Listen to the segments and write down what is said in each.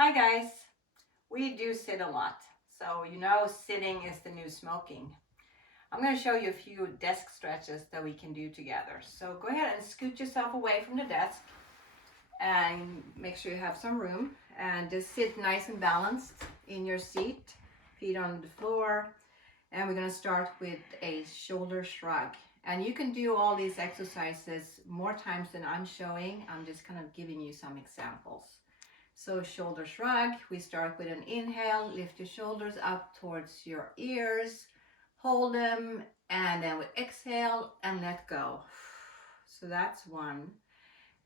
Hi guys, we do sit a lot. So sitting is the new smoking. I'm going to show you a few desk stretches that we can do together. So go ahead and scoot yourself away from the desk and make sure you have some room and just sit nice and balanced in your seat, feet on the floor. And we're going to start with a shoulder shrug. And you can do all these exercises more times than I'm showing. I'm just kind of giving you some examples. So shoulder shrug, we start with an inhale, lift your shoulders up towards your ears, hold them, and then we exhale and let go. So that's one.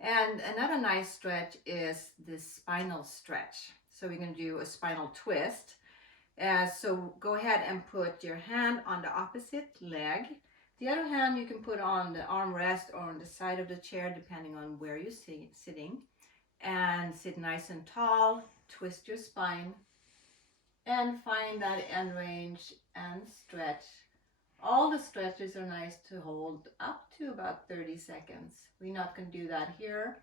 And another nice stretch is the spinal stretch. So we're going to do a spinal twist. So go ahead and put your hand on the opposite leg. The other hand you can put on the armrest or on the side of the chair depending on where you're sitting. And sit nice and tall, twist your spine, and find that end range and stretch. All the stretches are nice to hold up to about 30 seconds. We're not going to do that here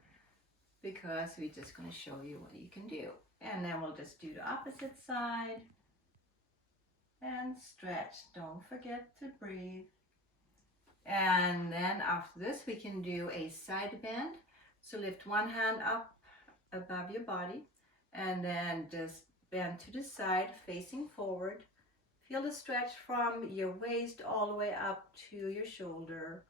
because we're just going to show you what you can do. And then we'll just do the opposite side and stretch. Don't forget to breathe. And then after this, we can do a side bend. So lift one hand up above your body and then just bend to the side facing forward. Feel the stretch from your waist all the way up to your shoulder.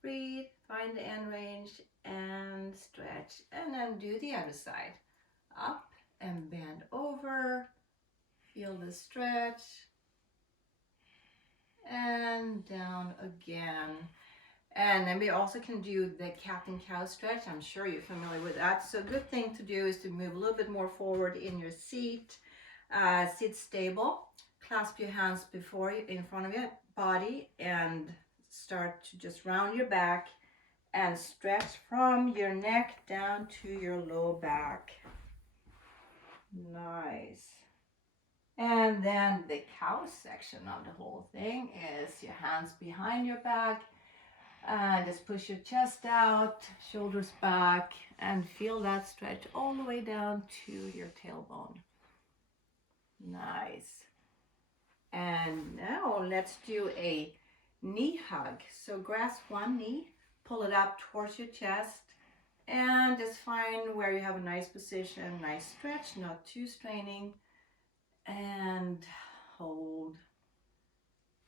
Breathe, find the end range and stretch, and then do the other side. Up and bend over. Feel the stretch and down again. And then we also can do the cat and cow stretch. I'm sure you're familiar with that. So a good thing to do is to move a little bit more forward in your seat. Sit stable. Clasp your hands before you, in front of your body, and start to just round your back and stretch from your neck down to your low back. Nice. And then the cow section of the whole thing is your hands behind your back. Just push your chest out, shoulders back, and feel that stretch all the way down to your tailbone. Nice. And now let's do a knee hug. So grasp one knee, pull it up towards your chest, and just find where you have a nice position, nice stretch, not too straining, and hold.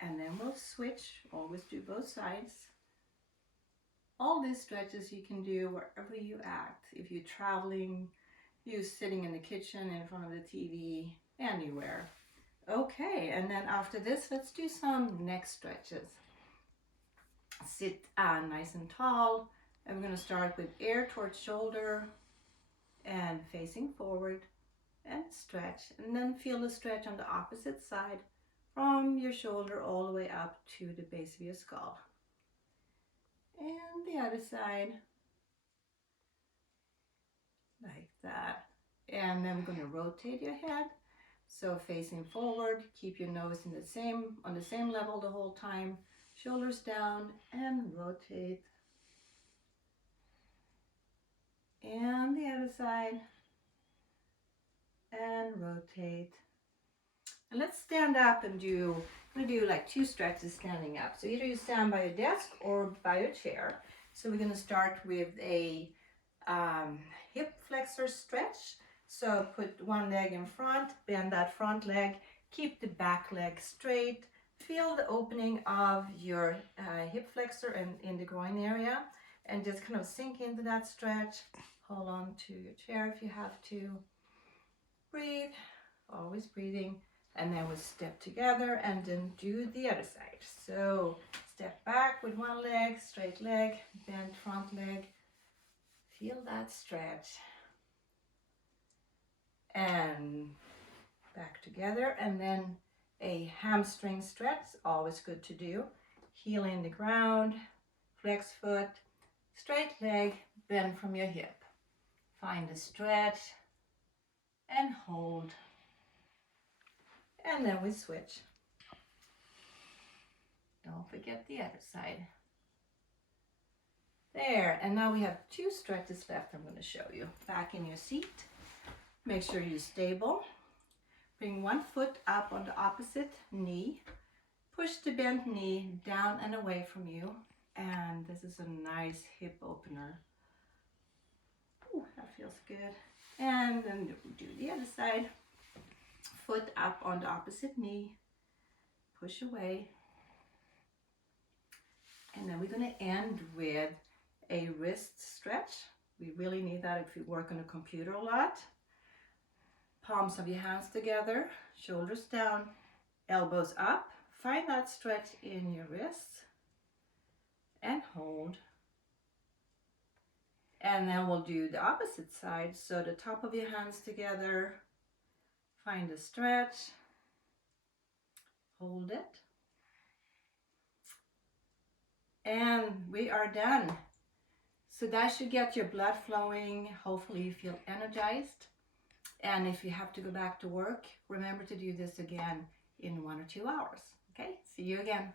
And then we'll switch, always do both sides. All these stretches you can do wherever you act. If you're traveling, you're sitting in the kitchen in front of the TV, anywhere. Okay, and then after this, let's do some neck stretches. Sit nice and tall, and we're going to start with air towards shoulder and facing forward and stretch. And then feel the stretch on the opposite side from your shoulder all the way up to the base of your skull. And the other side, like that. And then we're going to rotate your head. So facing forward, keep your nose on the same level the whole time. Shoulders down and rotate. And the other side. And rotate. And let's stand up and I'm going to do like two stretches standing up. So either you stand by your desk or by your chair. So we're going to start with a hip flexor stretch. So put one leg in front, bend that front leg, keep the back leg straight. Feel the opening of your hip flexor and in the groin area, and just kind of sink into that stretch. Hold on to your chair if you have to. Breathe, always breathing. And then we'll step together and then do the other side. So step back with one leg, straight leg, bend front leg. Feel that stretch. And back together, and then a hamstring stretch, always good to do. Heel in the ground, flex foot, straight leg, bend from your hip. Find a stretch and hold. And then we switch. Don't forget the other side. There, and now we have two stretches left I'm going to show you. Back in your seat. Make sure you're stable. Bring one foot up on the opposite knee. Push the bent knee down and away from you. And this is a nice hip opener. Ooh, that feels good. And then do the other side. Foot up on the opposite knee. Push away. And then we're going to end with a wrist stretch. We really need that if you work on a computer a lot. Palms of your hands together, shoulders down, elbows up. Find that stretch in your wrists and hold. And then we'll do the opposite side. So the top of your hands together, find a stretch, hold it. And we are done. So that should get your blood flowing. Hopefully you feel energized. And if you have to go back to work, remember to do this again in 1 or 2 hours. Okay, see you again.